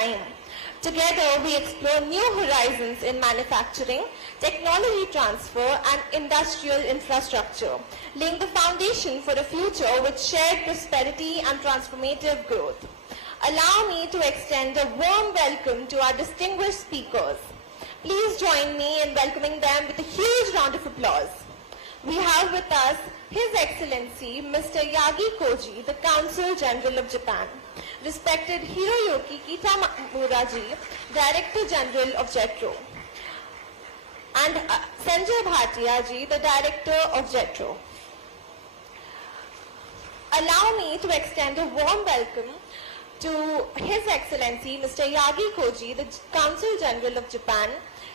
time. Together, we explore new horizons in manufacturing, technology transfer, and industrial infrastructure, laying the foundation for a future with shared prosperity and transformative growth. Allow me to extend a warm welcome to our distinguished speakers. Please join me in welcoming them with a huge round of applause. We have with us His Excellency Mr. Yagi Koji, the Consul General of Japan. Respected Hiroyuki Kitamura-ji, Director General of JETRO. And Sanjay Bhatia-ji, the Director of JETRO. Allow me to extend a warm welcome to His Excellency Mr. Yagi Koji, the Consul General of Japan.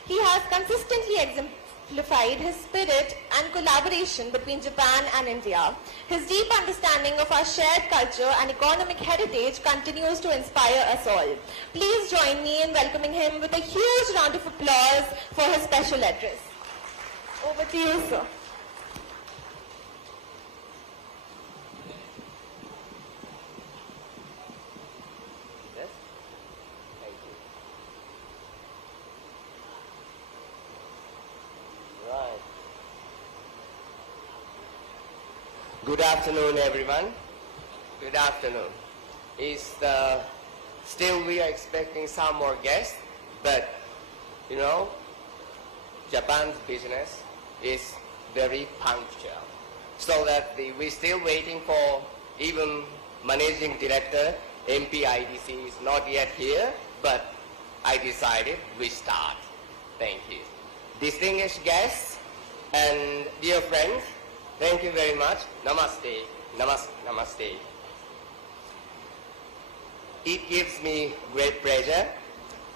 He has consistently exemplified his spirit and collaboration between Japan and India. His deep understanding of our shared culture and economic heritage continues to inspire us all. Please join me in welcoming him with a huge round of applause for his special address. Over to you, sir. Good afternoon, everyone. Good afternoon. Still we are expecting some more guests, but you know, Japan's business is very punctual. So that we're still waiting for even Managing Director, MPIDC is not yet here, but I decided we start. Thank you. Distinguished guests and dear friends, thank you very much. Namaste. Namaste. It gives me great pleasure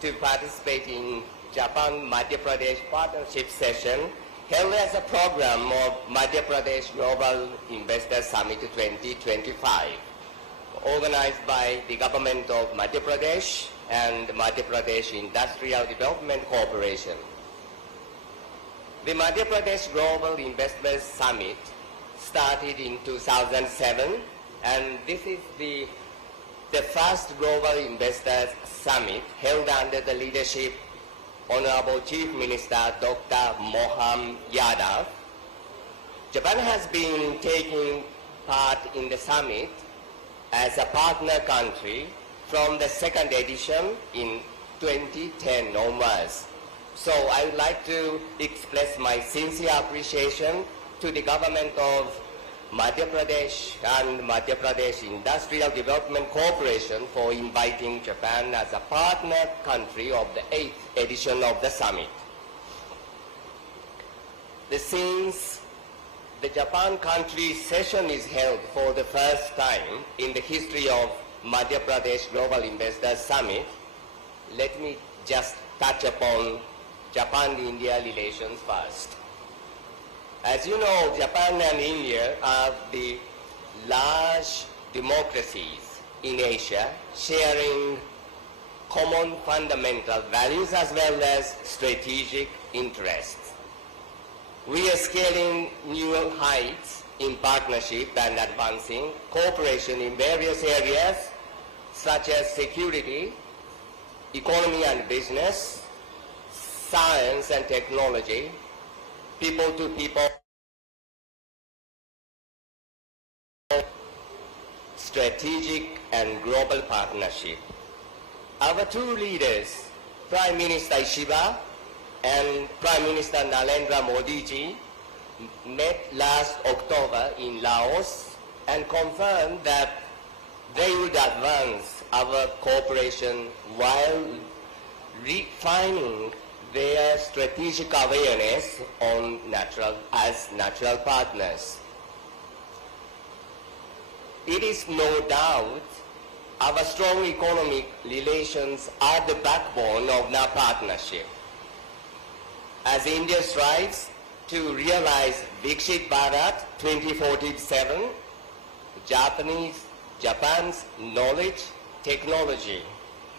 to participate in Japan-Madhya Pradesh Partnership Session held as a program of Madhya Pradesh Global Investor Summit 2025, organized by the government of Madhya Pradesh and Madhya Pradesh Industrial Development Corporation. The Madhya Pradesh Global Investment Summit started in 2007, and this is the first Global Investors Summit held under the leadership Honorable Chief Minister Dr. Mohan Yadav. Japan has been taking part in the summit as a partner country from the second edition in 2010 onwards. So I would like to express my sincere appreciation to the government of Madhya Pradesh and Madhya Pradesh Industrial Development Corporation for inviting Japan as a partner country of the 8th edition of the summit. Since the Japan country session is held for the first time in the history of Madhya Pradesh Global Investors Summit, let me just touch upon Japan-India relations first. As you know, Japan and India are the large democracies in Asia, sharing common fundamental values as well as strategic interests. We are scaling new heights in partnership and advancing cooperation in various areas such as security, economy and business, science and technology, people-to-people, strategic and global partnership. Our two leaders, Prime Minister Ishiba and Prime Minister Narendra Modi-ji, met last October in Laos and confirmed that they would advance our cooperation while refining their strategic awareness on natural partners. It is no doubt our strong economic relations are the backbone of our partnership. As India strives to realize Viksit Bharat 2047, Japan's knowledge, technology,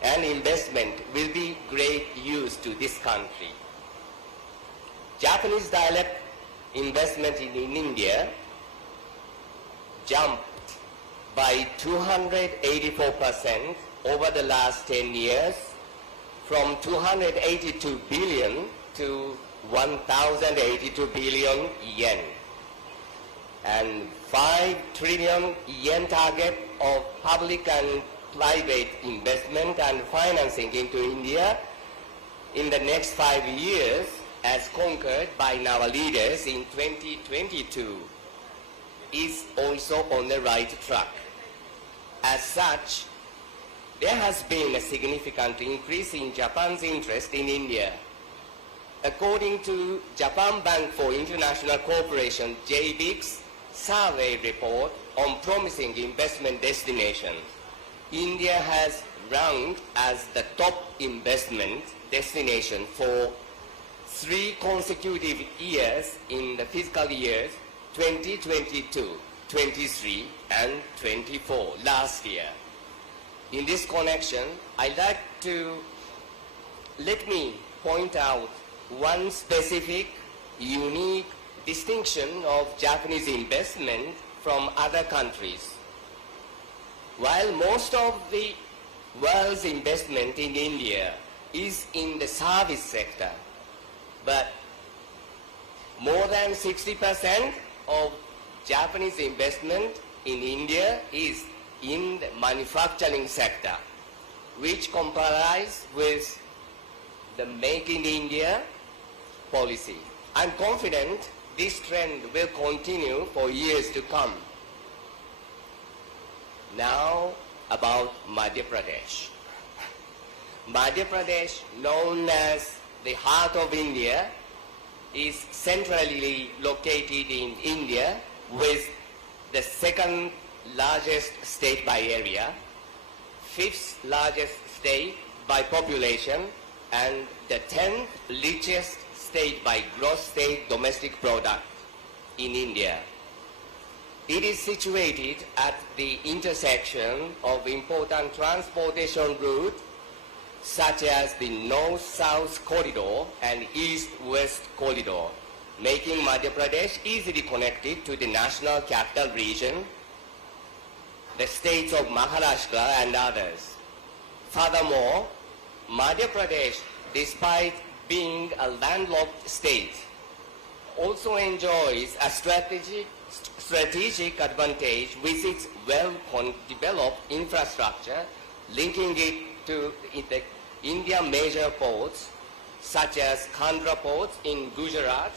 and investment will be great use to this country. Japanese direct investment in India jumped by 284% over the last 10 years from 282 billion to 1,082 billion yen. And 5 trillion yen target of public and private investment and financing into India in the next 5 years, as conquered by our leaders in 2022, is also on the right track. As such, there has been a significant increase in Japan's interest in India. According to Japan Bank for International Cooperation, JBIC's survey report on promising investment destinations, India has ranked as the top investment destination for 3 consecutive years in the fiscal years 2022, 23 and 24 last year. In this connection, I'd like to let me point out one specific, unique distinction of Japanese investment from other countries. While most of the world's investment in India is in the service sector, but more than 60% of Japanese investment in India is in the manufacturing sector, which complies with the Make in India policy. I'm confident this trend will continue for years to come. Now about Madhya Pradesh. Madhya Pradesh, known as the heart of India, is centrally located in India with the second largest state by area, 5th largest state by population, and the 10th richest state by gross state domestic product in India. It is situated at the intersection of important transportation routes such as the North-South Corridor and East-West Corridor, making Madhya Pradesh easily connected to the national capital region, the states of Maharashtra and others. Furthermore, Madhya Pradesh, despite being a landlocked state, also enjoys a strategic advantage with its well-developed infrastructure, linking it to the India major ports such as Khandra Port in Gujarat,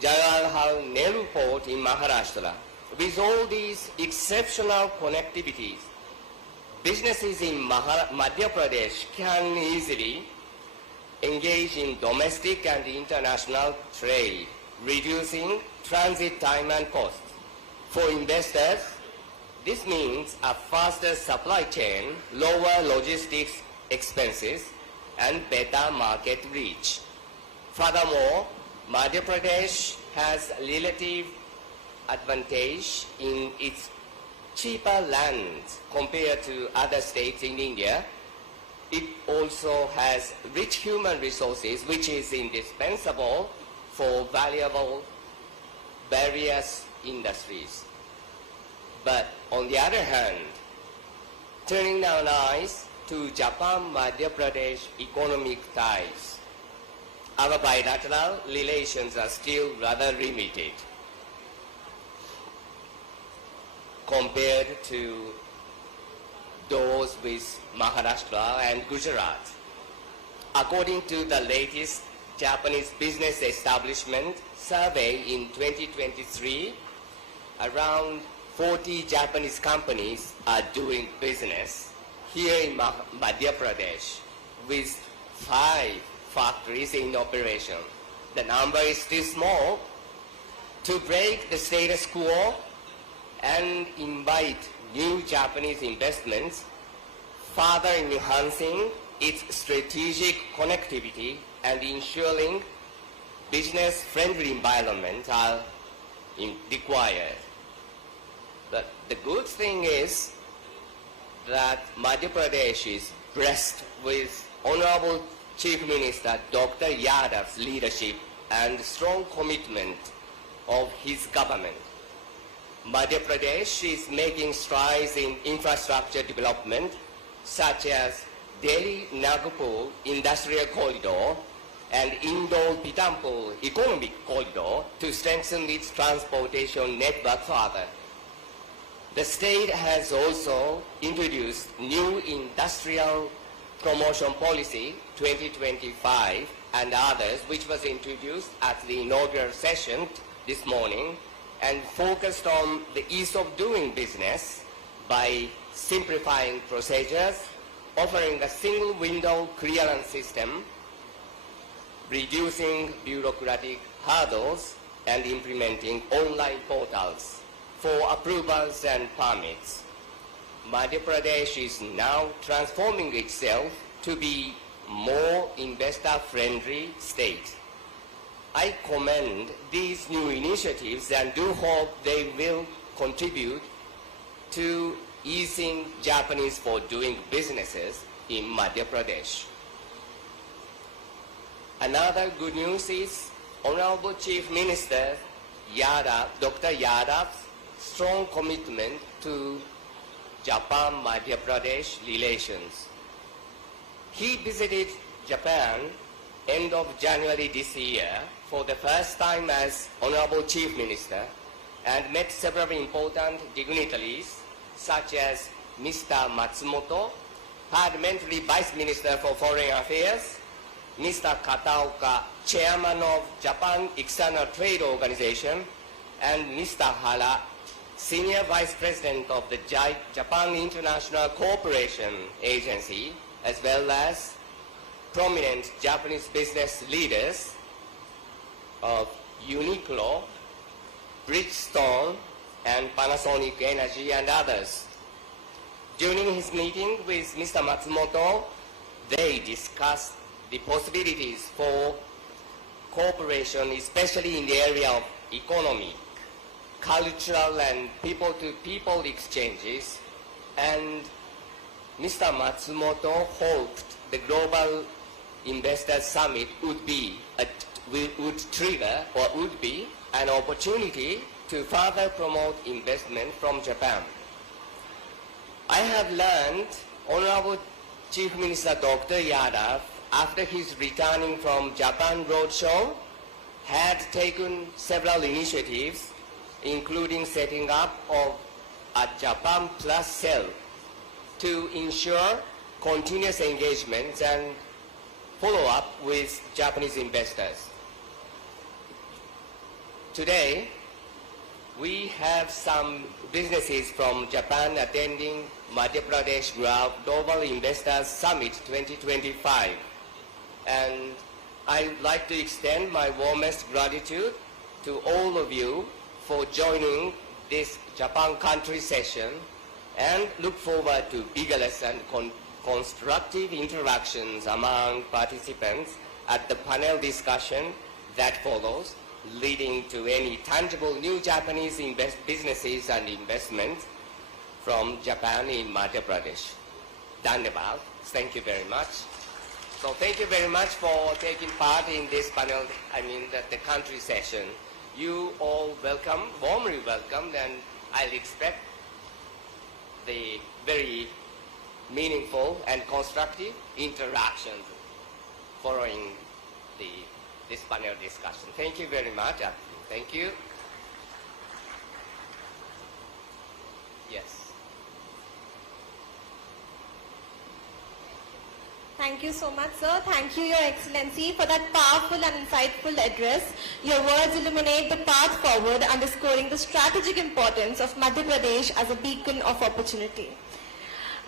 Jawaharlal Nehru Port in Maharashtra. With all these exceptional connectivities, businesses in Madhya Pradesh can easily engage in domestic and international trade, reducing transit time and cost. For investors, this means a faster supply chain, lower logistics expenses, and better market reach. Furthermore, Madhya Pradesh has relative advantage in its cheaper land compared to other states in India. It also has rich human resources, which is indispensable for valuable various industries. But on the other hand, turning our eyes to Japan-Madhya Pradesh economic ties, our bilateral relations are still rather limited compared to those with Maharashtra and Gujarat. According to the latest Japanese Business Establishment survey in 2023, around 40 Japanese companies are doing business here in Madhya Pradesh with 5 factories in operation. The number is still small. To break the status quo and invite new Japanese investments, further enhancing its strategic connectivity and ensuring business-friendly environment are required. But the good thing is that Madhya Pradesh is blessed with Honorable Chief Minister Dr. Yadav's leadership and strong commitment of his government. Madhya Pradesh is making strides in infrastructure development such as Delhi-Nagpur Industrial Corridor and Indore-Pithampur Economic Corridor to strengthen its transportation network further. The state has also introduced new industrial promotion policy 2025 and others, which was introduced at the inaugural session this morning and focused on the ease of doing business by simplifying procedures, offering a single window clearance system, reducing bureaucratic hurdles, and implementing online portals for approvals and permits. Madhya Pradesh is now transforming itself to be more investor-friendly state. I commend these new initiatives and do hope they will contribute to easing Japanese for doing businesses in Madhya Pradesh. Another good news is Honorable Chief Minister Dr. Yadav's strong commitment to Japan-Madhya Pradesh relations. He visited Japan end of January this year for the first time as Honorable Chief Minister and met several important dignitaries such as Mr. Matsumoto, Parliamentary Vice Minister for Foreign Affairs, Mr. Kataoka, Chairman of Japan External Trade Organization, and Mr. Hara, Senior Vice President of the Japan International Cooperation Agency, as well as prominent Japanese business leaders of Uniqlo, Bridgestone, and Panasonic Energy and others. During his meeting with Mr. Matsumoto, they discussed the possibilities for cooperation, especially in the area of economic, cultural, and people-to-people exchanges, and Mr. Matsumoto hoped the Global Investor Summit would be an opportunity to further promote investment from Japan. I have learned Honorable Chief Minister Dr. Yadav, after his returning from Japan Roadshow, had taken several initiatives, including setting up of a Japan Plus cell to ensure continuous engagement and follow-up with Japanese investors. Today, we have some businesses from Japan attending Madhya Pradesh Global Investors Summit 2025. And I would like to extend my warmest gratitude to all of you for joining this Japan country session and look forward to vigorous and constructive interactions among participants at the panel discussion that follows, leading to any tangible new Japanese businesses and investments from Japan in Madhya Pradesh. Dhanyavad. Thank you very much. So thank you very much for taking part in this panel, the country session. You all welcome, warmly welcomed, and I'll expect the very meaningful and constructive interactions following this panel discussion. Thank you very much. Thank you. Yes. Thank you so much, sir. Thank you, Your Excellency, for that powerful and insightful address. Your words illuminate the path forward, underscoring the strategic importance of Madhya Pradesh as a beacon of opportunity.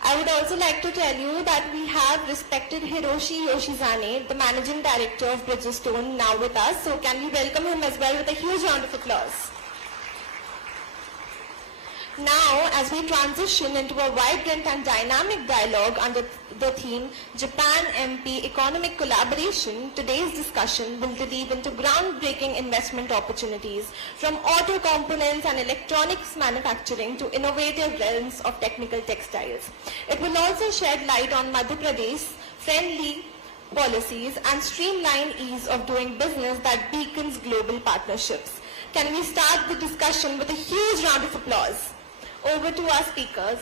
I would also like to tell you that we have respected Hiroshi Yoshizane, the Managing Director of Bridgestone, now with us. So can we welcome him as well with a huge round of applause. Now, as we transition into a vibrant and dynamic dialogue under the theme Japan-MP Economic Collaboration, today's discussion will delve into groundbreaking investment opportunities from auto components and electronics manufacturing to innovative realms of technical textiles. It will also shed light on Madhya Pradesh friendly policies and streamline ease of doing business that beacons global partnerships. Can we start the discussion with a huge round of applause? Over to our speakers.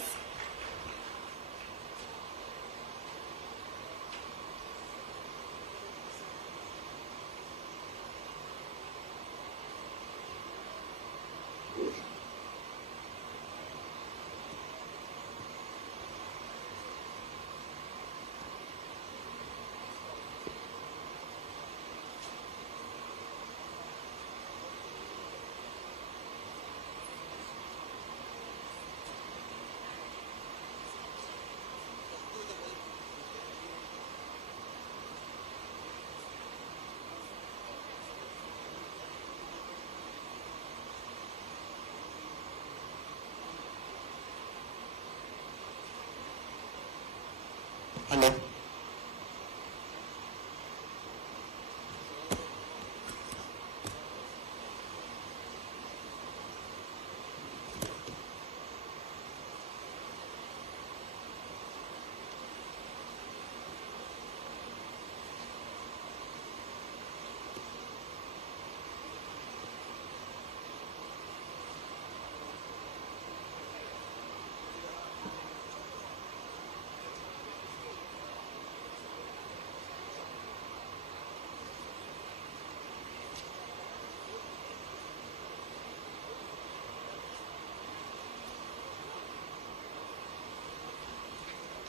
Hello.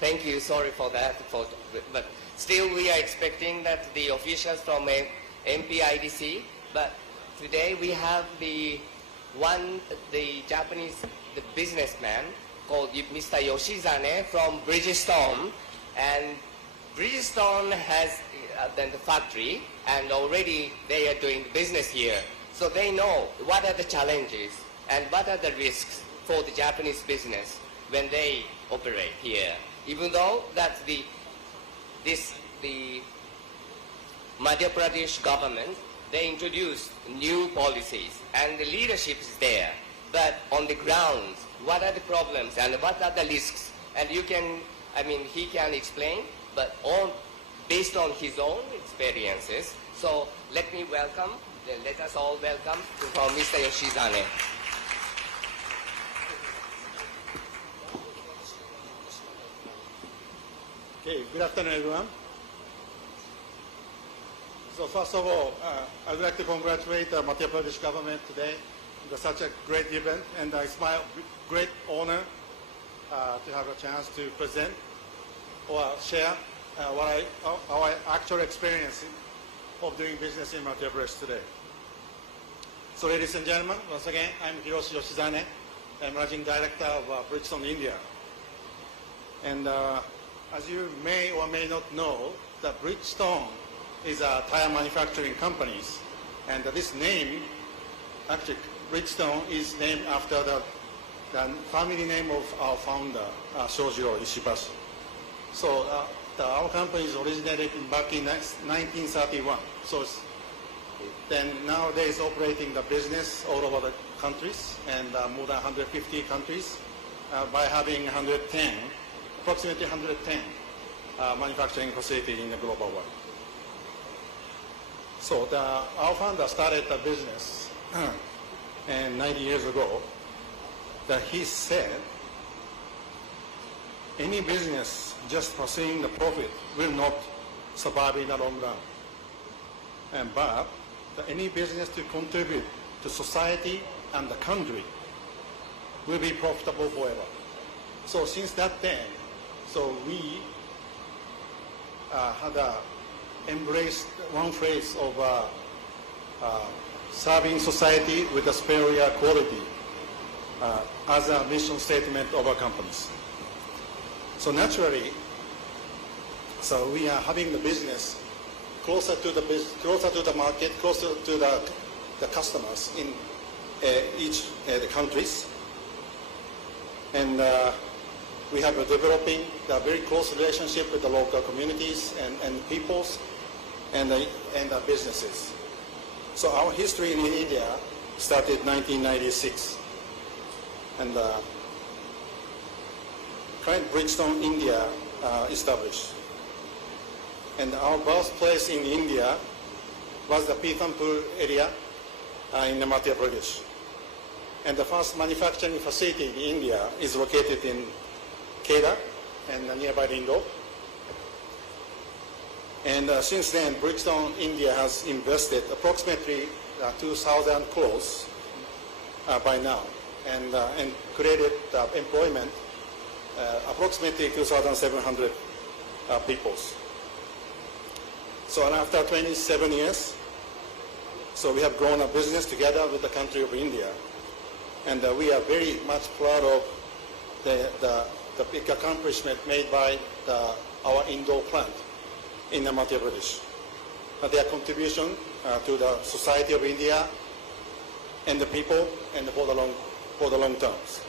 Thank you. Sorry for that. But still, we are expecting that the officials from MPIDC. But today we have the Japanese businessman called Mr. Yoshizane from Bridgestone, and Bridgestone has then the factory, and already they are doing business here. So they know what are the challenges and what are the risks for the Japanese business when they operate here. Even though that the Madhya Pradesh government, they introduced new policies and the leadership is there. But on the ground, what are the problems and what are the risks? And he can explain, but based on his own experiences. So let us all welcome from Mr. Yoshizane. Okay, good afternoon, everyone. So first of all, I would like to congratulate the Madhya Pradesh government today for such a great event, and it's my great honor to have a chance to present or share our actual experience of doing business in Madhya Pradesh today. So ladies and gentlemen, once again, I'm Hiroshi Yoshizane. I'm Managing Director of Bridgestone India. And as you may or may not know, that Bridgestone is a tire manufacturing company, and this name, actually Bridgestone, is named after the family name of our founder, Shojiro Ishibashi. So our company is originated back in 1931. So then nowadays operating the business all over the countries and more than 150 countries by having approximately 110 manufacturing facilities in the global world. So our founder started the business 90 years ago. That he said, any business just pursuing the profit will not survive in the long run. But any business to contribute to society and the country will be profitable forever. So since that time, so we had embraced one phrase of serving society with a superior quality as a mission statement of our companies. So naturally, so we are having the business closer to the market, closer to the customers in each the countries, and we have developing a very close relationship with the local communities and peoples and the businesses. So our history in India started 1996, and current Bridgestone India established. And our birthplace in India was the Pithampur area in Madhya Pradesh. And the first manufacturing facility in India is located in Kedah and nearby Indo. And since then, Bridgestone India has invested approximately 2,000 crores by now, and created employment approximately 2,700 people. So after 27 years, so we have grown a business together with the country of India, and we are very much proud of the big accomplishment made by our Indo plant in Madhya Pradesh. Their contribution to the society of India and the people and for the long terms.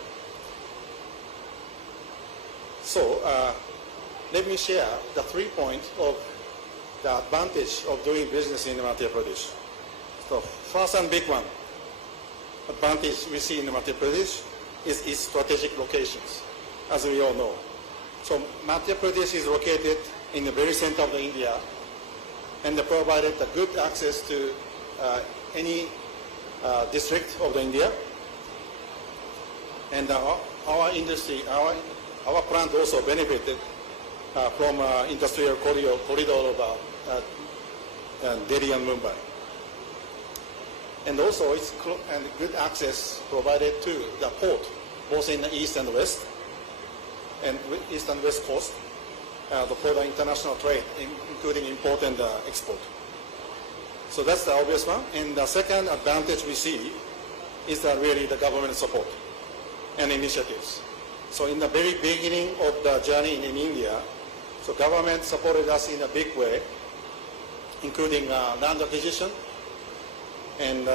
So let me share the 3 points of the advantage of doing business in Madhya Pradesh. So first and big one advantage we see in Madhya Pradesh is its strategic locations, as we all know. So Madhya Pradesh is located in the very center of India, and they provided a good access to any district of India. And our industry, our plant also benefited from industrial corridor of Delhi and Mumbai. And also it's good access provided to the port, both in the east and west, and east and west coast, for the international trade, including import and export. So that's the obvious one. And the second advantage we see is that really the government support and initiatives. So in the very beginning of the journey in India, so government supported us in a big way, including land acquisition and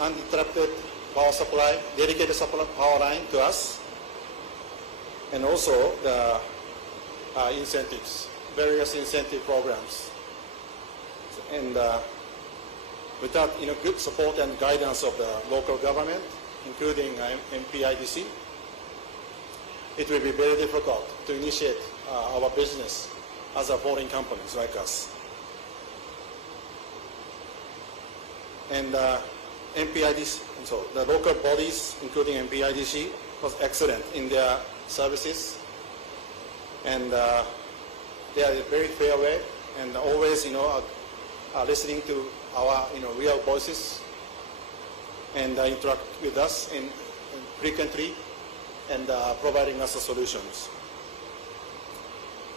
uninterrupted power supply, dedicated supply power line to us, and also the incentives, various incentive programs. And with that, good support and guidance of the local government, including MPIDC, it will be very difficult to initiate our business as a foreign companies like us. And MPIDC, so the local bodies, including MPIDC, was excellent in their services, and they are very fair way, and always, listening to our, real voices, and interact with us frequently, and providing us the solutions.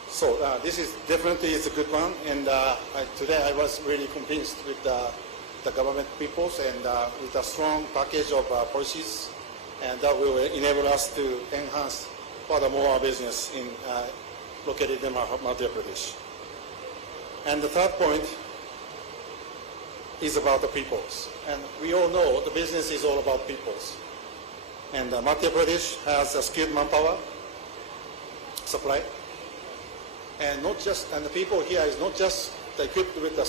So this is definitely a good one, and today I was really convinced with the government peoples and with a strong package of policies, and that will enable us to enhance furthermore our business located in Madhya Pradesh. And the third point is about the peoples. And we all know the business is all about peoples. And Madhya Pradesh has a skilled manpower supply. And the people here is not just equipped with the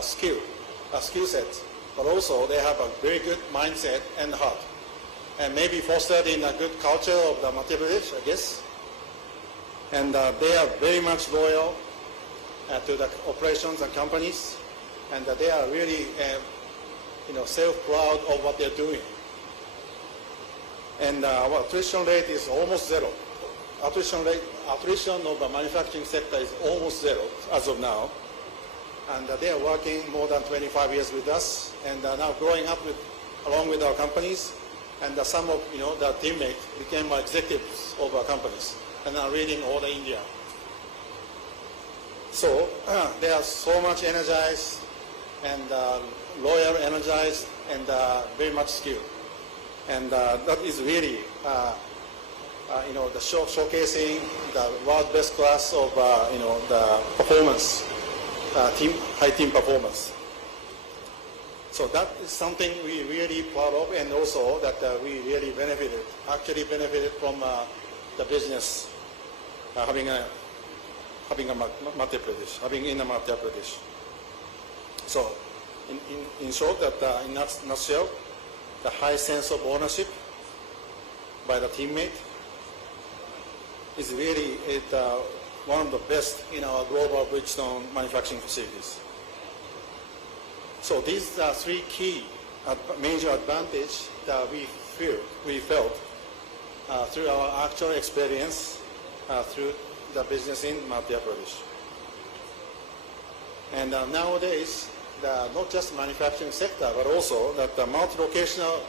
skill set, but also they have a very good mindset and heart. And maybe fostered in a good culture of the Madhya Pradesh, I guess. And they are very much loyal to the operations and companies, and they are really, self-proud of what they're doing. And our attrition rate is almost zero. Attrition of the manufacturing sector is almost zero as of now. And they are working more than 25 years with us, and now growing up along with our companies. And some of the teammates became executives of our companies and are leading all the India. So they are so much energized and loyal, energized, and very much skilled. And that is really, the showcasing the world best class of, the performance, high team performance. So that is something we really proud of, and also that we really actually benefited from the business having in Madhya Pradesh. So in short, that in a nutshell, the high sense of ownership by the teammate is really one of the best in our global Bridgestone manufacturing facilities. So these are three key major advantages that we felt through our actual experience through the business in Madhya Pradesh. And nowadays, not just manufacturing sector, but also that the multi-locational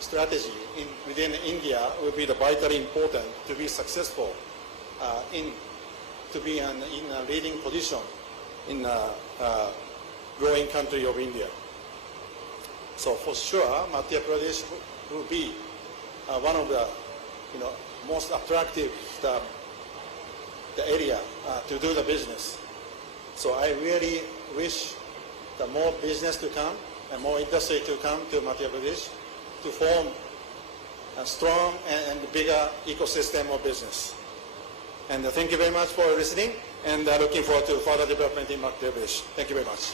strategy within India will be vitally important to be successful to be in a leading position in growing country of India. So for sure, Madhya Pradesh will be one of the most attractive the area to do the business. So I really wish the more business to come and more industry to come to Madhya Pradesh to form a strong and bigger ecosystem of business. And thank you very much for listening, and looking forward to further development in Madhya Pradesh. Thank you very much.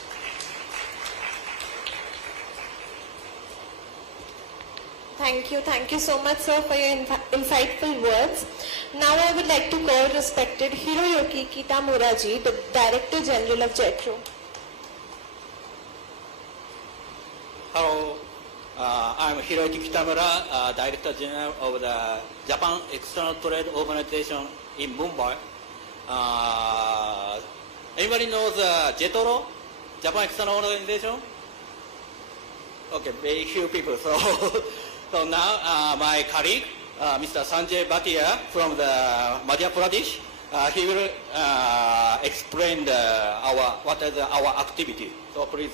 Thank you so much, sir, for your insightful words. Now I would like to call respected Hiroyuki Kitamura-ji, the Director General of JETRO. Hello, I'm Hiroyuki Kitamura, Director General of the Japan External Trade Organization in Mumbai. Anybody knows JETRO, Japan External Organization? Okay, very few people. So now my colleague, Mr. Sanjay Bhatia from the Madhya Pradesh, he will explain what is our activity. So please.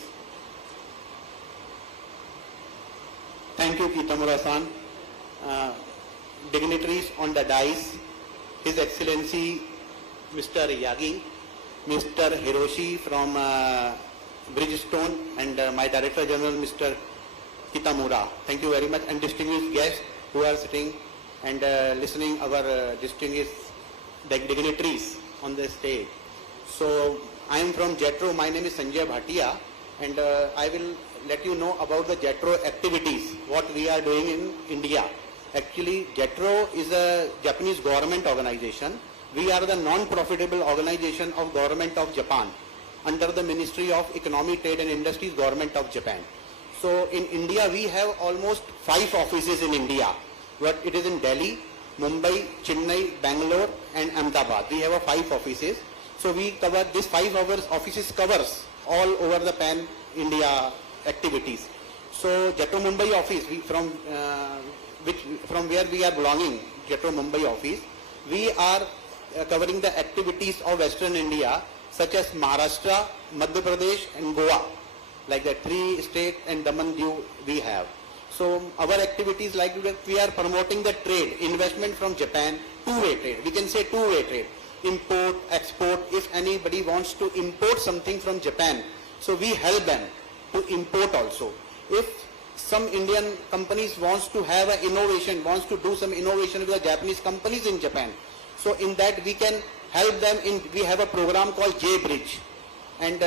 Thank you, Kitamura-san. Dignitaries on the dais, His Excellency Mr. Yagi, Mr. Hiroshi from Bridgestone, and my Director General Mr. Kitamura. Thank you very much, and distinguished guests who are sitting and listening our distinguished dignitaries on the stage. So I am from JETRO. My name is Sanjay Bhatia, and I will let you know about the JETRO activities, what we are doing in India. Actually, JETRO is a Japanese government organization. We are the non-profitable organization of Government of Japan under the Ministry of Economy, Trade and Industries, Government of Japan. So in India, we have almost 5 offices in India, but it is in Delhi, Mumbai, Chennai, Bangalore and Ahmedabad. We have 5 offices. So we cover, this 5 offices covers all over the pan-India activities. So JETRO Mumbai office, from where we are belonging, JETRO Mumbai office, we are covering the activities of Western India such as Maharashtra, Madhya Pradesh and Goa. Like the 3 states and Daman Diu we have. So our activities like that, we are promoting the trade, investment from Japan, two-way trade. We can say two-way trade, import, export. If anybody wants to import something from Japan, so we help them to import also. If some Indian companies wants to have an innovation, wants to do some innovation with the Japanese companies in Japan, so in that we can help them in, we have a program called J-Bridge. And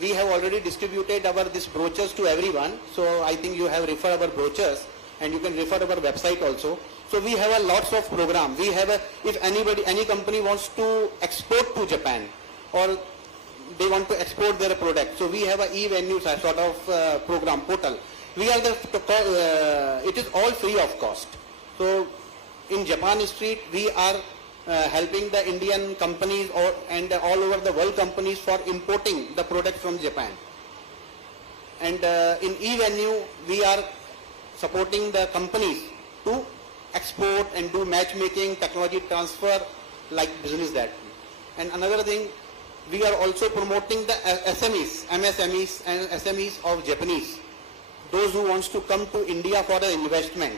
we have already distributed these brochures to everyone. So I think you have referred our brochures, and you can refer our website also. So we have a lots of program. We have if any company wants to export to Japan, or they want to export their product, so we have a e-venue sort of program portal. We are it is all free of cost. So in Japan Street, we are helping the Indian companies and all over the world companies for importing the product from Japan. And in e-venue, we are supporting the companies to export and do matchmaking, technology transfer, like business that. And another thing, we are also promoting the SMEs, MSMEs and SMEs of Japanese, those who wants to come to India for an investment.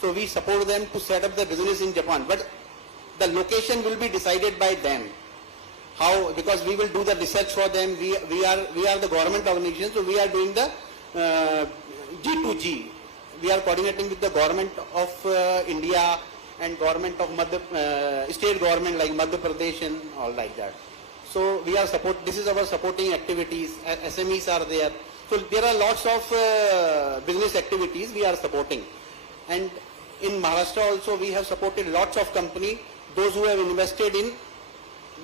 So we support them to set up the business in Japan. But the location will be decided by them. How? Because we will do the research for them. We are the government organization, so we are doing the G2G. We are coordinating with the government of India and government of state government like Madhya Pradesh and all like that. So we are this is our supporting activities. SMEs are there. So there are lots of business activities we are supporting. And in Maharashtra also we have supported lots of companies, those who have invested in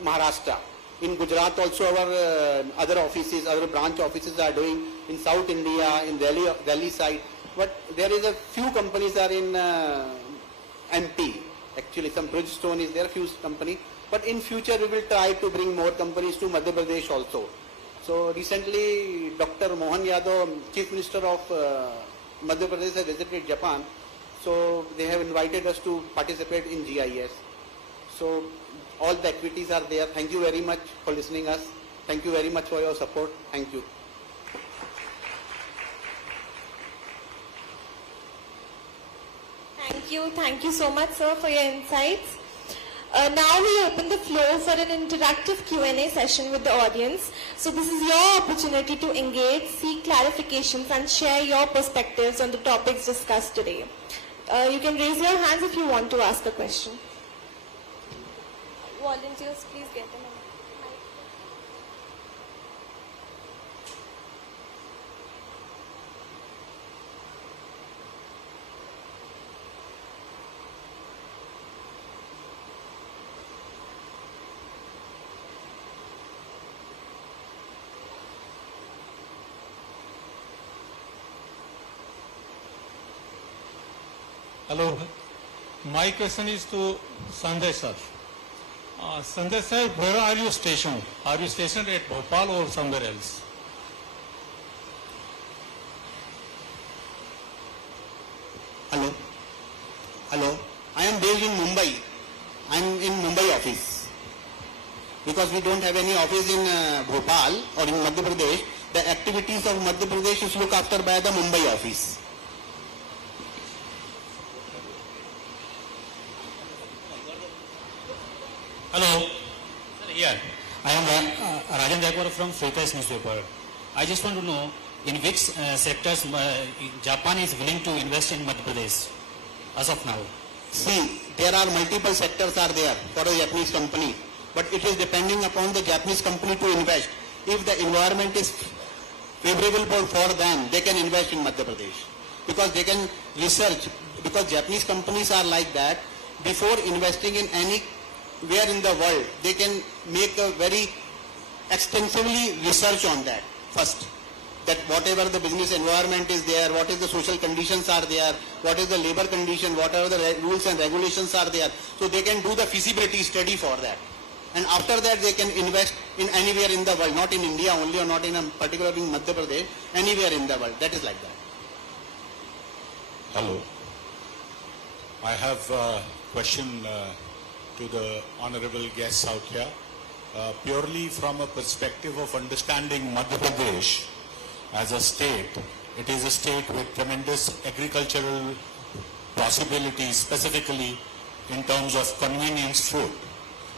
Maharashtra. In Gujarat also our other offices, other branch offices are doing, in South India, in Delhi side. But there is a few companies are in MP. Actually some Bridgestone is there, few company. But in future we will try to bring more companies to Madhya Pradesh also. So recently Dr. Mohan Yadav, Chief Minister of Madhya Pradesh, has visited Japan. So they have invited us to participate in GIS. So all the activities are there. Thank you very much for listening us. Thank you very much for your support. Thank you. Thank you so much, sir, for your insights. Now we open the floor for an interactive Q&A session with the audience. So this is your opportunity to engage, seek clarifications and share your perspectives on the topics discussed today. You can raise your hands if you want to ask a question. volunteers please get them a mic? Hello. My question is to Sanjay sir. Sanjay sir, where are you stationed? Are you stationed at Bhopal or somewhere else? Hello. Hello. I am based in Mumbai. I am in Mumbai office. Because we don't have any office in Bhopal or in Madhya Pradesh, the activities of Madhya Pradesh is looked after by the Mumbai office. Hello. Here. I am Rajan Jaikwar from Free Press newspaper. I just want to know in which sectors Japan is willing to invest in Madhya Pradesh as of now. See, there are multiple sectors are there for a Japanese company, but it is depending upon the Japanese company to invest. If the environment is favorable for them, they can invest in Madhya Pradesh. Because they can research, because Japanese companies are like that, before investing in anywhere in the world, they can make a very extensively research on that first. That whatever the business environment is there, what is the social conditions are there, what is the labor condition, whatever the rules and regulations are there. So they can do the feasibility study for that. And after that they can invest in anywhere in the world, not in India only or not in a particular in Madhya Pradesh, anywhere in the world. That is like that. Hello. I have a question to the honorable guests out here. Purely from a perspective of understanding Madhya Pradesh as a state, it is a state with tremendous agricultural possibilities, specifically in terms of convenience food.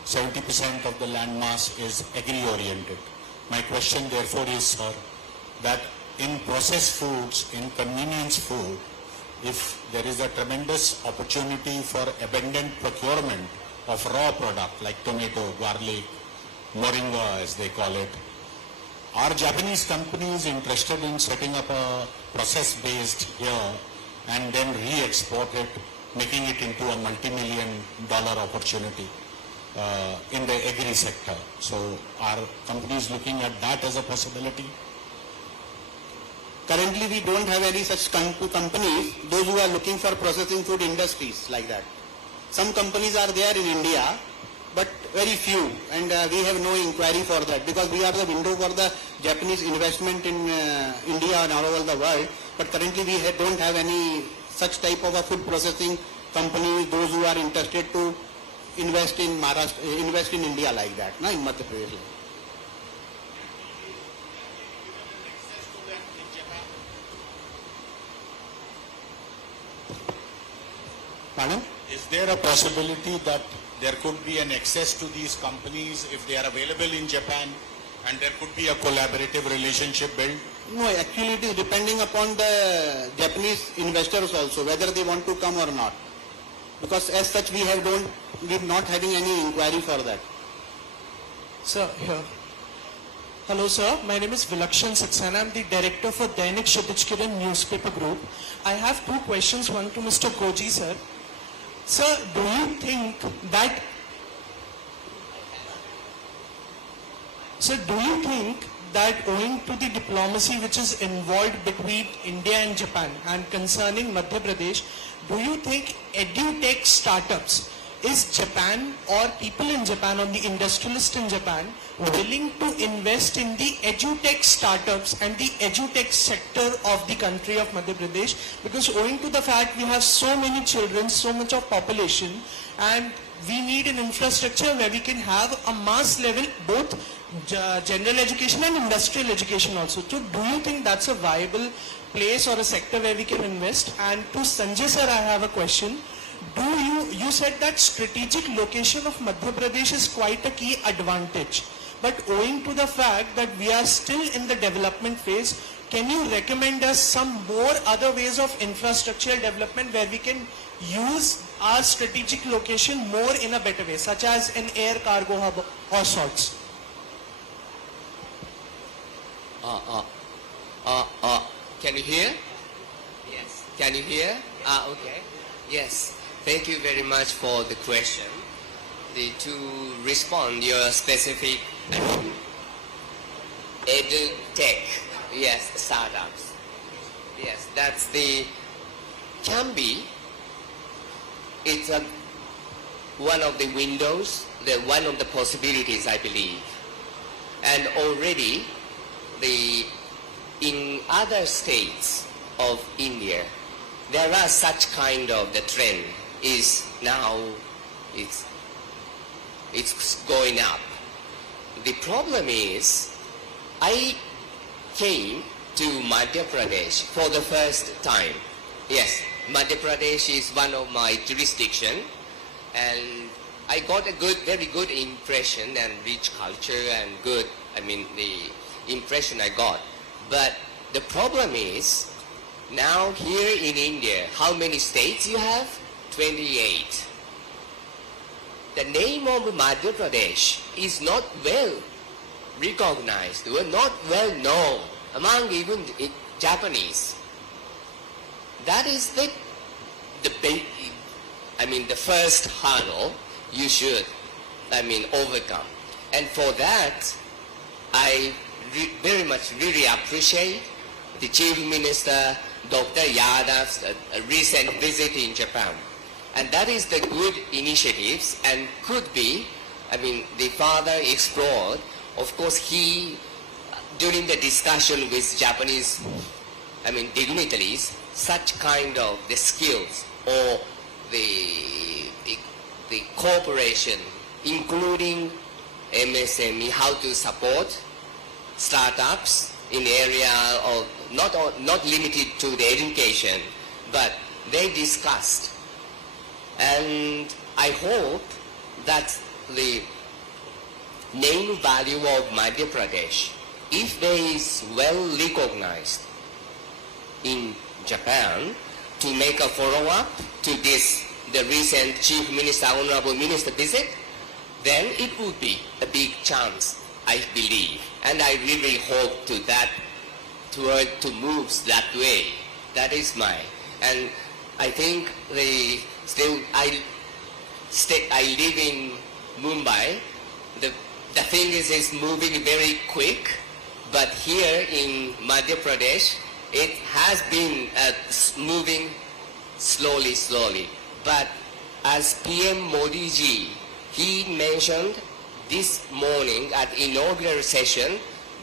70% of the land mass is agri-oriented. My question therefore is, sir, that in processed foods, in convenience food, if there is a tremendous opportunity for abundant procurement of raw product like tomato, garlic, moringa as they call it, are Japanese companies interested in setting up a process based here and then re-export it, making it into a multi-million-dollar opportunity in the agri sector? So are companies looking at that as a possibility? Currently we don't have any such companies, those who are looking for processing food industries like that. Some companies are there in India, but very few, and we have no inquiry for that because we are the window for the Japanese investment in India and all over the world. But currently we don't have any such type of a food processing company, those who are interested to invest in Maharashtra, invest in India like that, in Madhya Pradesh. Pardon? Is there a possibility that there could be an access to these companies if they are available in Japan and there could be a collaborative relationship built? No, actually it is depending upon the Japanese investors also, whether they want to come or not. Because as such we are not having any inquiry for that. Sir, here. Hello sir, my name is Vilakshan Saxena. I am the director for Dainik Kshitij Kiran newspaper group. I have two questions, one to Mr. Koji sir. Sir, do you think that owing to the diplomacy which is involved between India and Japan and concerning Madhya Pradesh, do you think edutech startups, is Japan or people in Japan or the industrialists in Japan willing to invest in the edutech startups and the edutech sector of the country of Madhya Pradesh? Because owing to the fact we have so many children, so much of population, and we need an infrastructure where we can have a mass level both general education and industrial education also. So do you think that's a viable place or a sector where we can invest? And to Sanjay sir, I have a question. You said that strategic location of Madhya Pradesh is quite a key advantage. But owing to the fact that we are still in the development phase, can you recommend us some more other ways of infrastructural development where we can use our strategic location more in a better way, such as an air cargo hub or sorts? Can you hear? Yes. Can you hear? Okay. Yes. Thank you very much for the question. To respond your specific edu-tech, yes, startups. Yes, that's can be, it's one of the windows, one of the possibilities, I believe. And already, in other states of India, there are such kind of the trend is now, it's going up. The problem is, I came to Madhya Pradesh for the first time. Yes, Madhya Pradesh is one of my jurisdiction, and I got a very good impression and rich culture and good, the impression I got. But the problem is, now here in India, how many states you have? 28. The name of Madhya Pradesh is not well recognized, or not well known among even Japanese. That is the first hurdle you should, overcome. And for that, I very much really appreciate the Chief Minister Dr. Yadav's recent visit in Japan. And that is the good initiatives, and could be, the father explored. Of course, he, during the discussion with Japanese, dignitaries, such kind of the skills or the cooperation, including MSME, how to support startups in the area of not limited to the education, but they discussed. And I hope that the name value of Madhya Pradesh, if there is well recognized in Japan, to make a follow-up to the recent Chief Minister, Honorable Minister visit, then it would be a big chance, I believe. And I really hope to move that way. That is and I think I live in Mumbai. The thing is moving very quick, but here in Madhya Pradesh, it has been moving slowly. But as PM Modi ji, he mentioned this morning at inaugural session,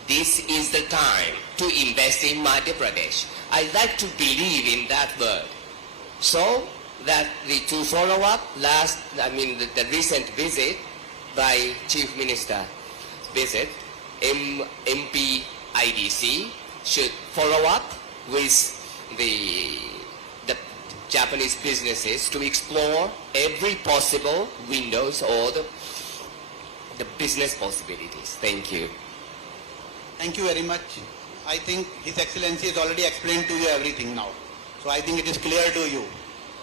this is the time to invest in Madhya Pradesh. I like to believe in that word. So that to follow up the recent visit by Chief Minister visit, MP IDC should follow up with the Japanese businesses to explore every possible windows or the business possibilities. Thank you. Thank you very much. I think His Excellency has already explained to you everything now. So I think it is clear to you.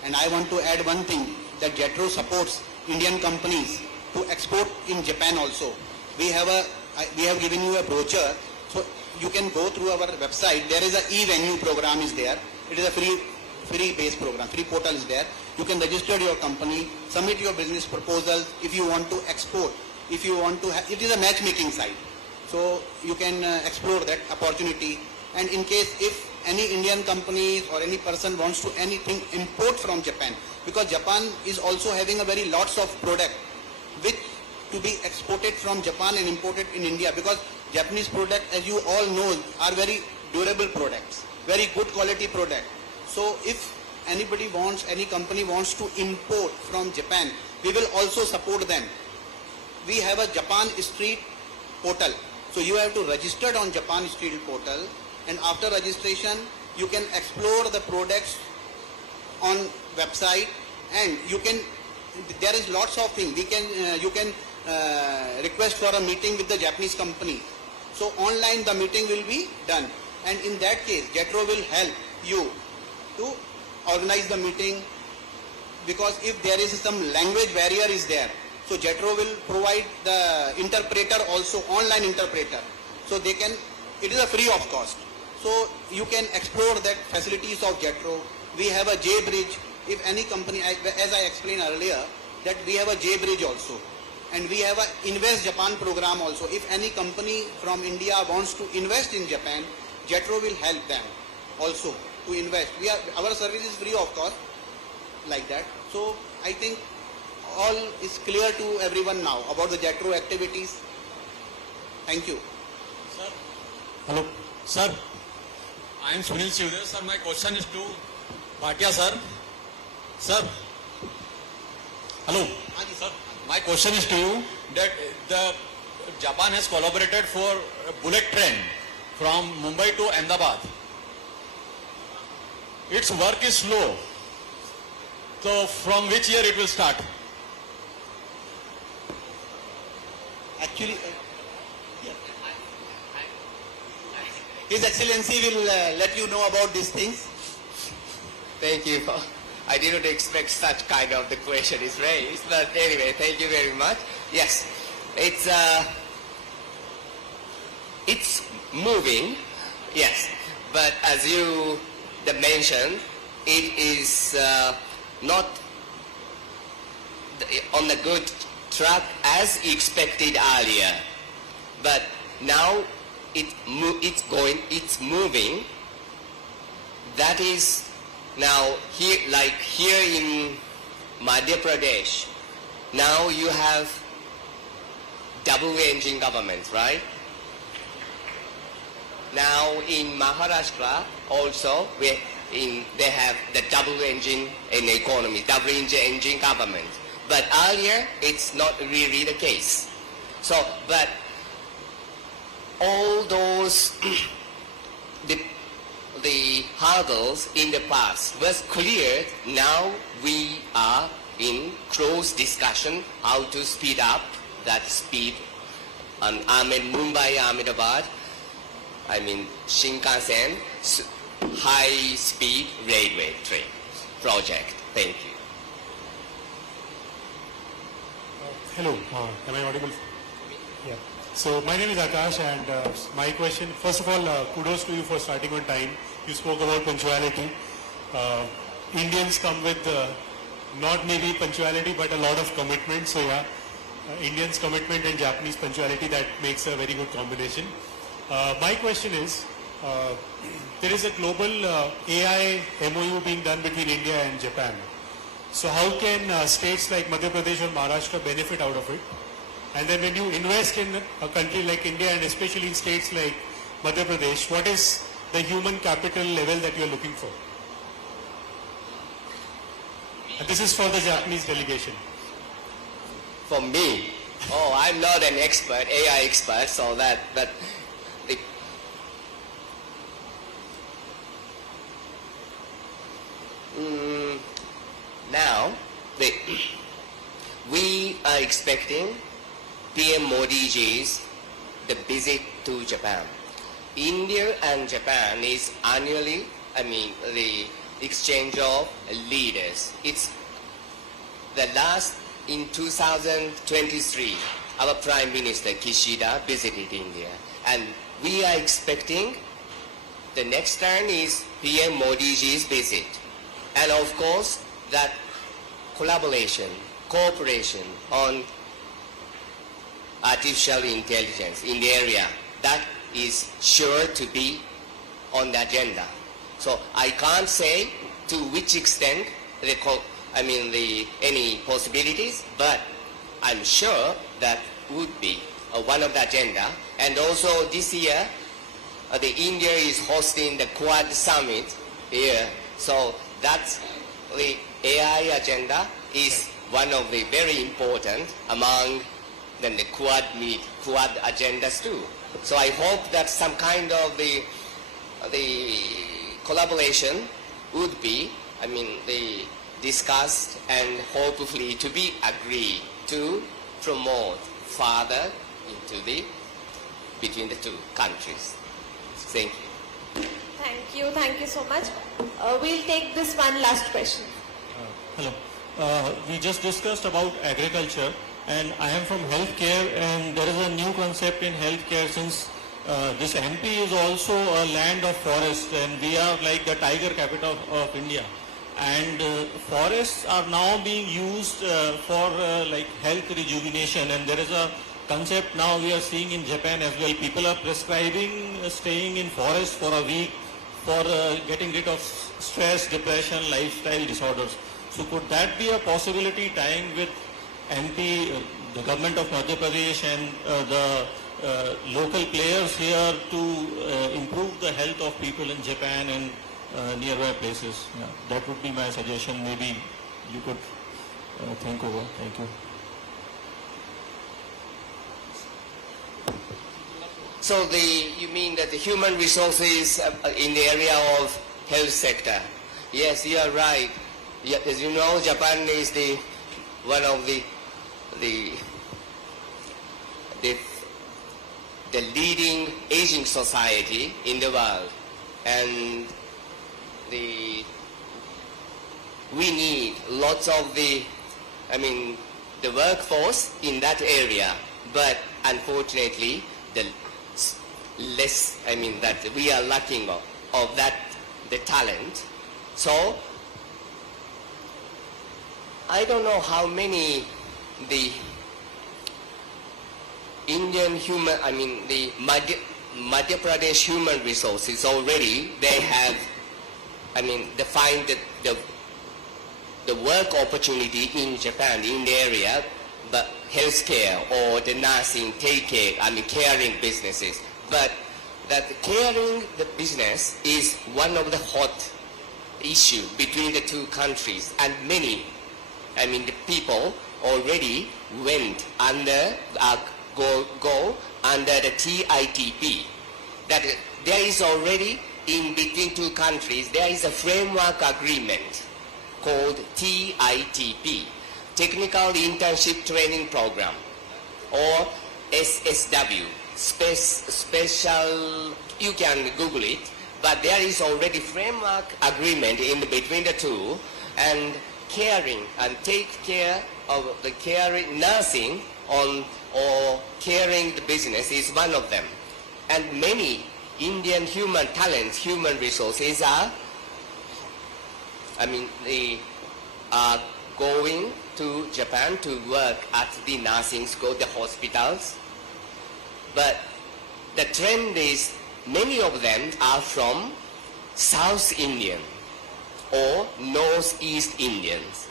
And I want to add one thing, that JETRO supports Indian companies to export in Japan also. We have given you a brochure, so you can go through our website. There is a e-venue program is there. It is a free based program, free portal is there. You can register your company, submit your business proposals if you want to export. If you want to, it is a matchmaking site. So you can explore that opportunity. And in case if any Indian companies or any person wants to anything import from Japan, because Japan is also having a very lots of product which to be exported from Japan and imported in India, because Japanese product, as you all know, are very durable products, very good quality product. So if anybody wants, any company wants to import from Japan, we will also support them. We have a Japan Street portal. So you have to register on Japan Street portal, and after registration you can explore the products on website, and you can, there is lots of things. You can request for a meeting with the Japanese company. So online the meeting will be done, and in that case JETRO will help you to organize the meeting, because if there is some language barrier is there, so JETRO will provide the interpreter also, online interpreter. So they can, it is a free of cost. So you can explore that facilities of JETRO. We have a J Bridge. If any company, as I explained earlier, that we have a J Bridge also. And we have a Invest Japan program also. If any company from India wants to invest in Japan, JETRO will help them also to invest. Our service is free of cost, like that. So I think all is clear to everyone now about the JETRO activities. Thank you. Sir. Hello. Sir, I am Sunil Shivdev. Sir, my question is to Bhatia sir. Sir. Hello. Sir. My question is to you that the Japan has collaborated for a bullet train from Mumbai to Ahmedabad. Its work is slow. So from which year it will start? Actually, His Excellency will let you know about these things. Thank you. I didn't expect such kind of the question is raised, but anyway, thank you very much. Yes, it's moving, yes, but as you mentioned, it is not on the good track as expected earlier, but now it's moving. That is now here, like here in Madhya Pradesh, now you have double engine governments, right? Now in Maharashtra also they have the double engine in economy, double engine government. But earlier it's not really the case. So, but all those the hurdles in the past was cleared. Now we are in close discussion how to speed up that speed on Mumbai, Ahmedabad, I mean Shinkansen, high speed railway train project. Thank you. Hello, am I audible? Yeah. So my name is Akash, and my question, first of all, kudos to you for starting on time. You spoke about punctuality. Indians come with not maybe punctuality, but a lot of commitment. So yeah, Indians' commitment and Japanese punctuality, that makes a very good combination. My question is, there is a global AI MOU being done between India and Japan. So how can states like Madhya Pradesh or Maharashtra benefit out of it? And then when you invest in a country like India, and especially in states like Madhya Pradesh, what is the human capital level that you are looking for? And this is for the Japanese delegation. For me, I'm not an expert, AI expert, so but the now we are expecting PM Modi ji's the visit to Japan. India and Japan is annually, the exchange of leaders. It's the last in 2023, our Prime Minister Kishida visited India, and we are expecting the next turn is PM Modi ji's visit, and of course that collaboration, cooperation on artificial intelligence in the area, that is sure to be on the agenda. So I can't say to which extent any possibilities, but I'm sure that would be one of the agenda. And also this year, the India is hosting the Quad Summit here. So that's the AI agenda is one of the very important among the Quad agendas too. So I hope that some kind of the collaboration would be, discussed and hopefully to be agreed to promote further into between the two countries. Thank you. Thank you so much. We'll take this one last question. Hello. we just discussed about agriculture, and I am from healthcare, and there is a new concept in healthcare since this MP is also a land of forest, and we are like the tiger capital of India. And forests are now being used for like health rejuvenation, and there is a concept now we are seeing in Japan as well. People are prescribing staying in forest for a week for getting rid of stress, depression, lifestyle disorders. So could that be a possibility tying with MP, the government of Madhya Pradesh and the local players here to improve the health of people in Japan and nearby places? Yeah, that would be my suggestion. Maybe you could think over. Thank you. So you mean that the human resources in the area of health sector? Yes, you are right. Yeah, as you know, Japan is one of the leading aging society in the world, and we need lots of the workforce in that area, but unfortunately the that we are lacking of the talent. So I don't know how many the Indian the Madhya Pradesh human resources already, they have, they find the work opportunity in Japan, in the area, but healthcare or the nursing, caring businesses. But that caring the business is one of the hot issue between the two countries, and many, the people already went under, go under the TITP. That there is already in between two countries, there is a framework agreement called TITP, Technical Internship Training Program, or SSW, special, you can Google it, but there is already framework agreement in between the two, and caring and take care of the caring, nursing on or caring the business is one of them. And many Indian human talents, human resources are, they are going to Japan to work at the nursing school, the hospitals. But the trend is many of them are from South Indian or Northeast Indians.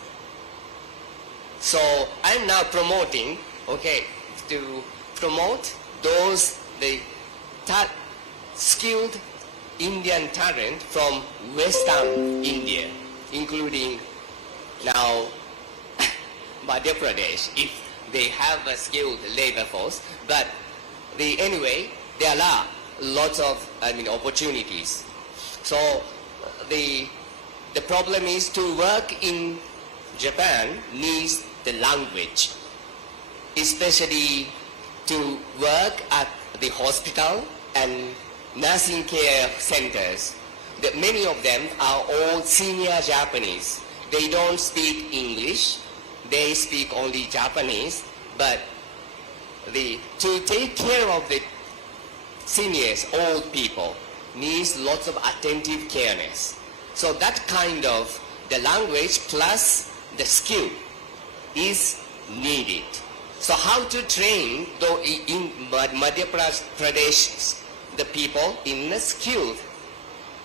So I'm now promoting, to promote those skilled Indian talent from Western India, including now Madhya Pradesh, if they have a skilled labor force. But anyway, there are lots of opportunities. So the problem is to work in Japan needs the language, especially to work at the hospital and nursing care centers. Many of them are all senior Japanese. They don't speak English, they speak only Japanese, but to take care of the seniors, old people, needs lots of attentive careness. So that kind of the language plus the skill is needed. So how to train in Madhya Pradesh the people in the skill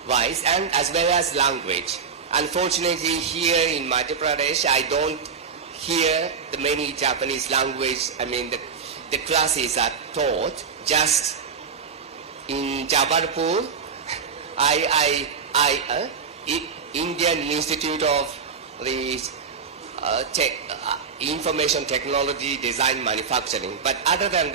wise and as well as language. Unfortunately, here in Madhya Pradesh, I don't hear the many Japanese language. The classes are taught just in Jabalpur. Indian Institute of the Information Technology Design Manufacturing. But other than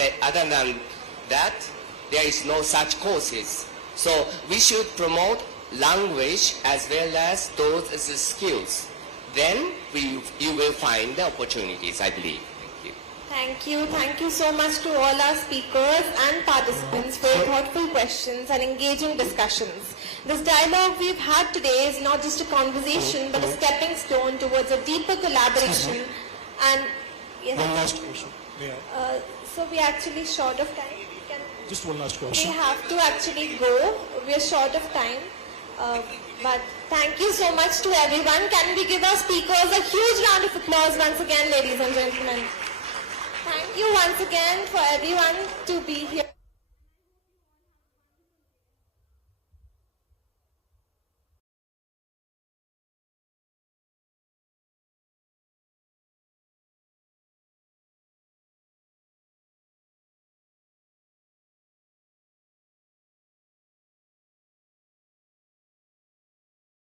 that, there is no such courses. So we should promote language as well as those as skills. Then you will find the opportunities, I believe. Thank you. Thank you so much to all our speakers and participants for your thoughtful questions and engaging discussions. This dialogue we've had today is not just a conversation but a stepping stone towards a deeper collaboration. And yes, One last question. May I? so we're actually short of time. Just one last We question. have to actually go. We're short of time. But thank you so much to everyone. Can we give our speakers a huge round of applause once again, ladies and gentlemen? Thank you once again for everyone to be here.